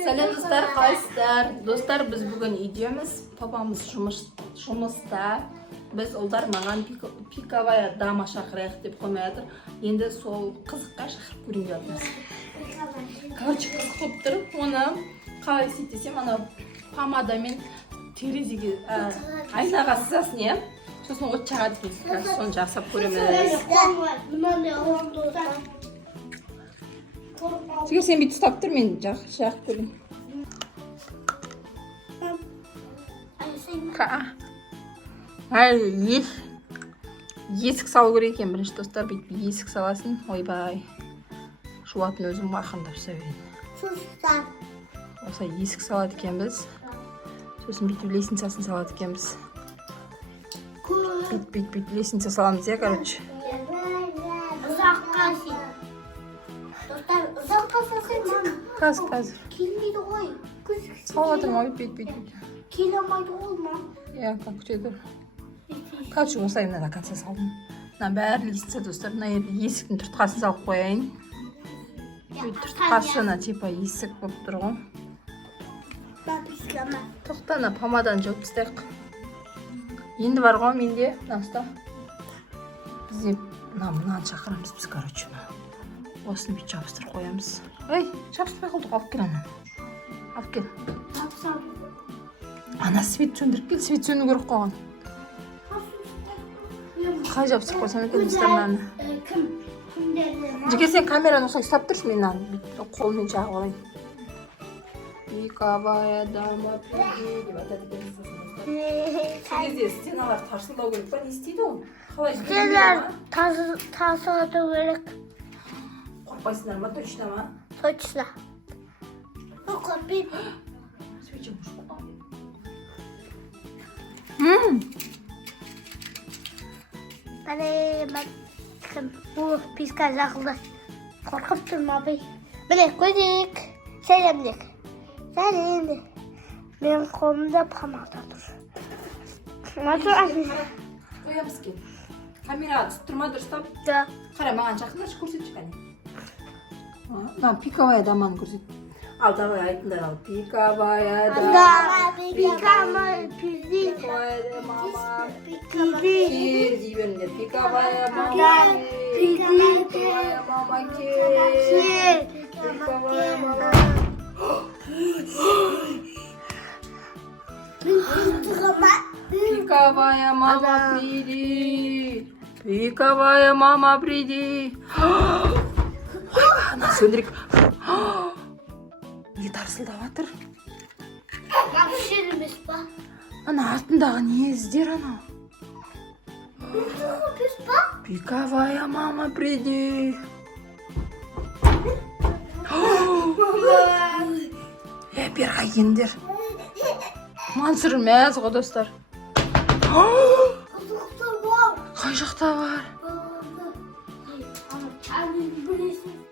Сәлем достар, қалайсыздар? Достар, біз бүгін үйдеміз. Папамыз жұмыста. Біз ұлдар маған пиковая дама шақырайық деп қоймай жатыр. Енді сол қызыққа шақырып көрейін деп жатырмыз. Короче, қызық болып тұр. Оны қалай істетсем, ана помадамен терезеге айнаға сызасын, иә? Сосын от жағады екен. Соны жасап көреміз. Жігер, сен бүйтіп ұстап тұр, мен жағып көрейін. Есік салу керек екен бірінші достар. Бүйтіп есік саласын. Ойбай. Жуатын өзім ақырындап сөйлейін. Осылай есік салады екенбіз. Сосын бүйтіп лестницасын салады екенбіз. Бүйтіп лестница саламыз, иә, короче. Қазір. Келмейді ғой. Саладым, ой, бүйтіп. Келе алмайды ғой, мам. Иә, как күтеді. Короче, осылай мына до конца салдым. Мына бәрі лестница достар. Мына есіктің тұртқасын салып қояйын. Тұртқасына типа есік болып тұр ғой. Тоқта, мына помадан жауып тастайық. Енді бар ғой менде, наста. Бізде мынаны шақырамыз біз, короче. Осыны бүйтіп жабыстырып қоямыз. Ой, жабыстырмай қалдық, алып кел ана. Алып кел. Ана свет сөндіріп кел, свет сөндіру керек қойған. Қай жабыстырып қойсам екен достар мынаны. Жігер, сен камераны осылай ұстап тұрсың, мен мынаны қолмен жағып алайын. Пиковая дама приди деп айтады екенсіз. Сол кезде стеналар тарсылдау керек па? Не істейді ол? Қалай Стеналар тарсылдау керек. Қорқпайсыңдар ма, точно ма? Точно. Қорқпайды. Свеча мұш қоға. Бұл писка жағылды. Қорқып тұрма бей. Міне, көзек. Сәлемдек. Сәлемдек. Мен қолымда помада тұр. Қоямыз кен. Камераға түсіп тұрма дұрыстап. Да. Қара, маған жақындашы көрсетші қане. Пиковая даманы көрсет. Ал, давай айтыңдар ал. Пиковая дама. Пиковая приди. Пиковая мама. Приди. Дей беріңдер. Пиковая мама. Пиковая мама кел. Пиковая мама. Пиковая мама приди. Пиковая мама приди. Ана сөндірек. Не тарсылдап жатыр? Вообще емес па? Ана артындағы не іздер ана? Емес па? Пиковая мама приди. Бері қайгендер. Мансұр мәз ғой достар. Қай жақта бар?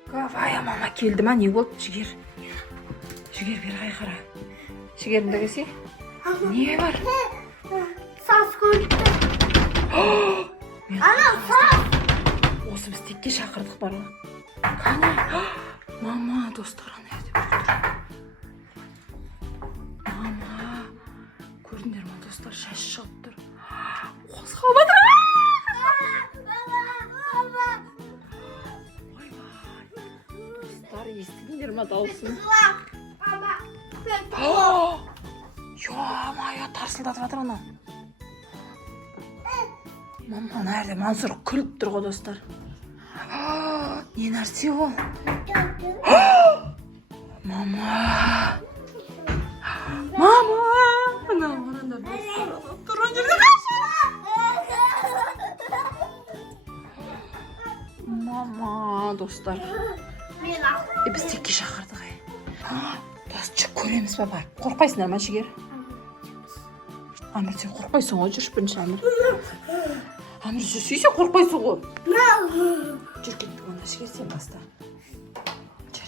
Пиковая мама келді ма? Не болды? Жігер. Жігер бері қай қара. Жігерімді кесе? Не бар? Сас көрді. Ана, сас! Осы біз текке шақырдық бар ғой. Қане? Мама, достар, ана еді бір. Мама, көрдіңдер ма достар, шаш шығып тұр. Қозғалмады. Достар, естідіңдер ма дауысын? Ё-моё, тарсылдатып жатыр ана. Мама, әлі Мансұр күліп тұр ғой достар. Не нәрсе ол? Мама! Мама! Ана, оранда достар. Тұрған жерде қашы! Мама, достар. Біз текке шақырдық. Достар, көреміз баба. Қорқпайсыңдар ма, Жігер? Амір, сен қорқпайсың ғой, жүрші бірінші Амір. Амір, сүйсен қорқпайсың ғой. Жүр кеттік, онда Жігер, сен баста. Жүр.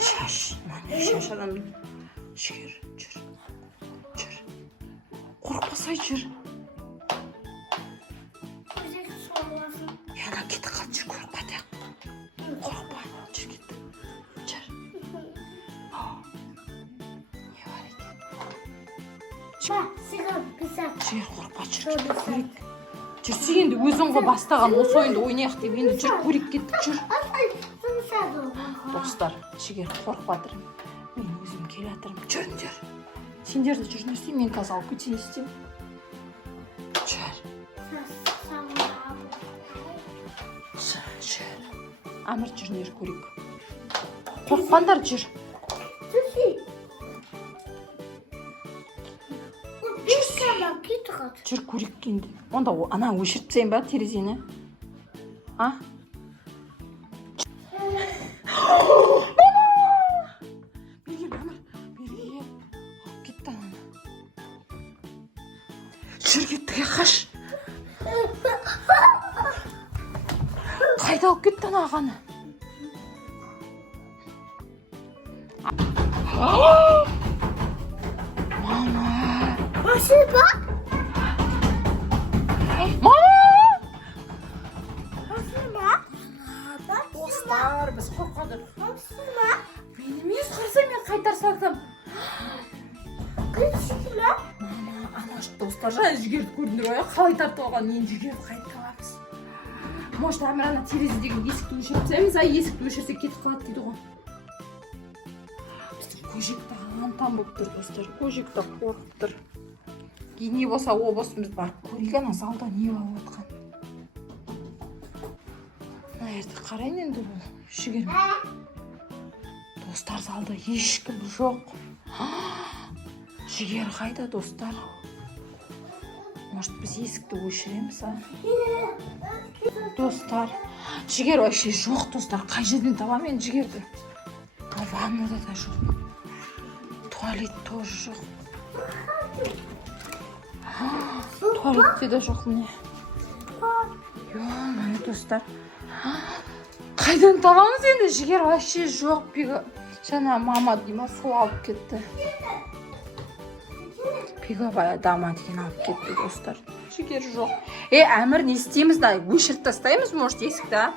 Шаш. Шаш адам. Жігер, жүр. Қорқпасай жүр. Яна кетті қалды, жүр, қорқпайды. Қорқпайды, жүр кетті. Жүр. Сыграл писать. Жігер қорықпа жүр көрейік. Жүрсе енді өзің ғой бастаған осы ойынды ойнайық деп енді жүр көрейік кеттік жүр. Достар, Жігер қорқып жатыр. Мен өзім келе жатырмын. Жүріңдер. Сендер де жүріңдер, мен қазір алып кетейін істеймін. Жүр. Жүр. Әмір жүріңдер көрейік. Қорықпаңдар жүр. Жүр көрейік енді. Онда ана өшіріп тастайын ба терезені? А? Берген Әмір, берген. Алып кетті ананы. Жүр кеттіге қаш. Қайда алып кетті ана ағаны? Спасибо. Достар, біз қорқадық. Мен емес қарсы, мен қайтар салдым. Ана достар жай Жігерді көрдіңдер ғой, қалай тартып алған, мен Жігерді қайтып қаламыз. Может, Әмір ана терезедегі есікті өшіріп тастаймыз, есікті өшірсе кетіп қалады дейді ғой. Біздің көжекті антам болып тұр, достар. Көжекті қорқып тұр. Не болса о болсын, біз барып көрейік ана залда не болып отқан. Мына жерде қарайын енді бұл Жігер. Достар, залда ешкім жоқ. Жігер қайда, достар? Может, біз есікті өшіреміз, а? Достар, Жігер вообще жоқ, достар. Қай жерден табам мен Жігерді? Ваннада да жоқ. Туалет тоже жоқ. Туалетте де жоқ міне. Ё-моё, достар. Қайдан табамыз енді? Жігер вообще жоқ. Жаңа мама дейма су алып кетті. Пигабая дама деген алып кетті, достар. Жігер жоқ. Әмір, не істейміз да? Өшіріп тастаймыз, может, есікті,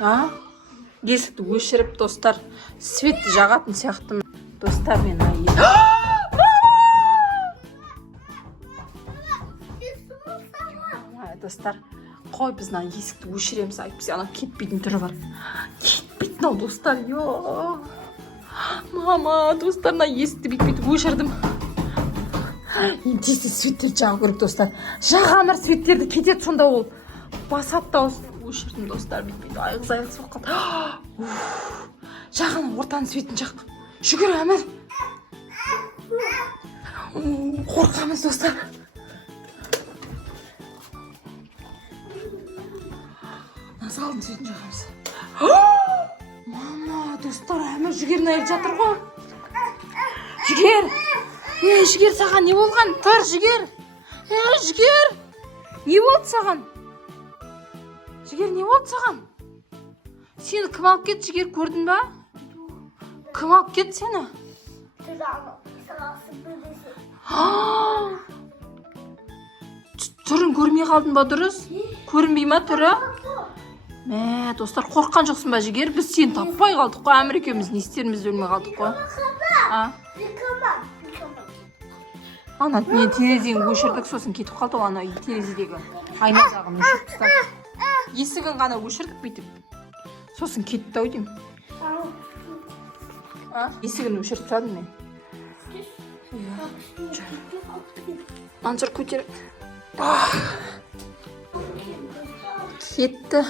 а? Есікті өшіріп, достар. Светті жағатын сияқты. Достар, мен достар, қой біз есікті өшіреміз, айтпесе ана кетпейтін түрі бар. Кетпейтін ау, достар, йо. Мама, достар, есікті бүйтіп өшірдім. Тез светтерді жағу керек, достар. Жақ Әмір светтерді кетеді, сонда ол басады да өшірдім, достар. Бүйтпейді, айғыз болып қалды. Жағына ортаның светін жақ. Жүгір, Әмір. Қорқамыз, достар. Залдың светін жағамыз. Мама, достар, Әмір Жігерін айып жатыр ғой. Жігер! Жігер, саған не болған? Тұр, Жігер! Жігер! Не болды саған? Жігер, не болды саған? Сені кім алып кетті, Жігер, көрдің ба? Кім алып кетті сені? Түрін көрмей қалдың ба дұрыс? Көрінбей ма түрі? Мә, достар, қорққан жоқсың ба, Жігер? Біз сені таппай қалдық қой, Әмір екеуміз не істерімізді білмей қалдық қой. Ана терезені өшірдік, сосын кетіп қалды, ана терезедегі айна жағын өшіріп тастадық. Есігін ғана өшірдік бүйтіп. Сосын кетті ау деймін. Есігін өшіріп тастадым мен. Анжыр көтеріп. Кетті.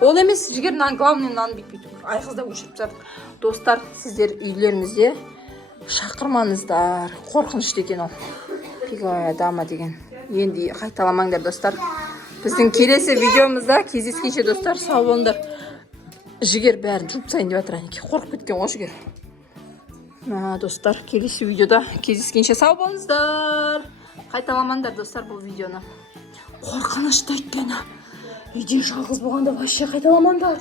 Ол емес, Жігер, главный нан бүйтпейді. Айғызда өшіріп тастадық. Достар, сіздер үйлеріңізде шақырмаңыздар. Қорқынышты екен ол. Пигабая дама деген. Енді қайталамаңдар, достар. Біздің келесі видеомызда кездескенше, достар, сау болыңдар. Жігер бәрін жуып тастайын деп жатыр, әнеки. Қорқып кеткен ғой Жігер. Достар, келесі видеода кездескенше сау болыңыздар. Қайталамаңдар, достар, бұл видеоны. Қорқынышты өйткені. Үйде жалғыз болғанда вообще қайталамаңдар.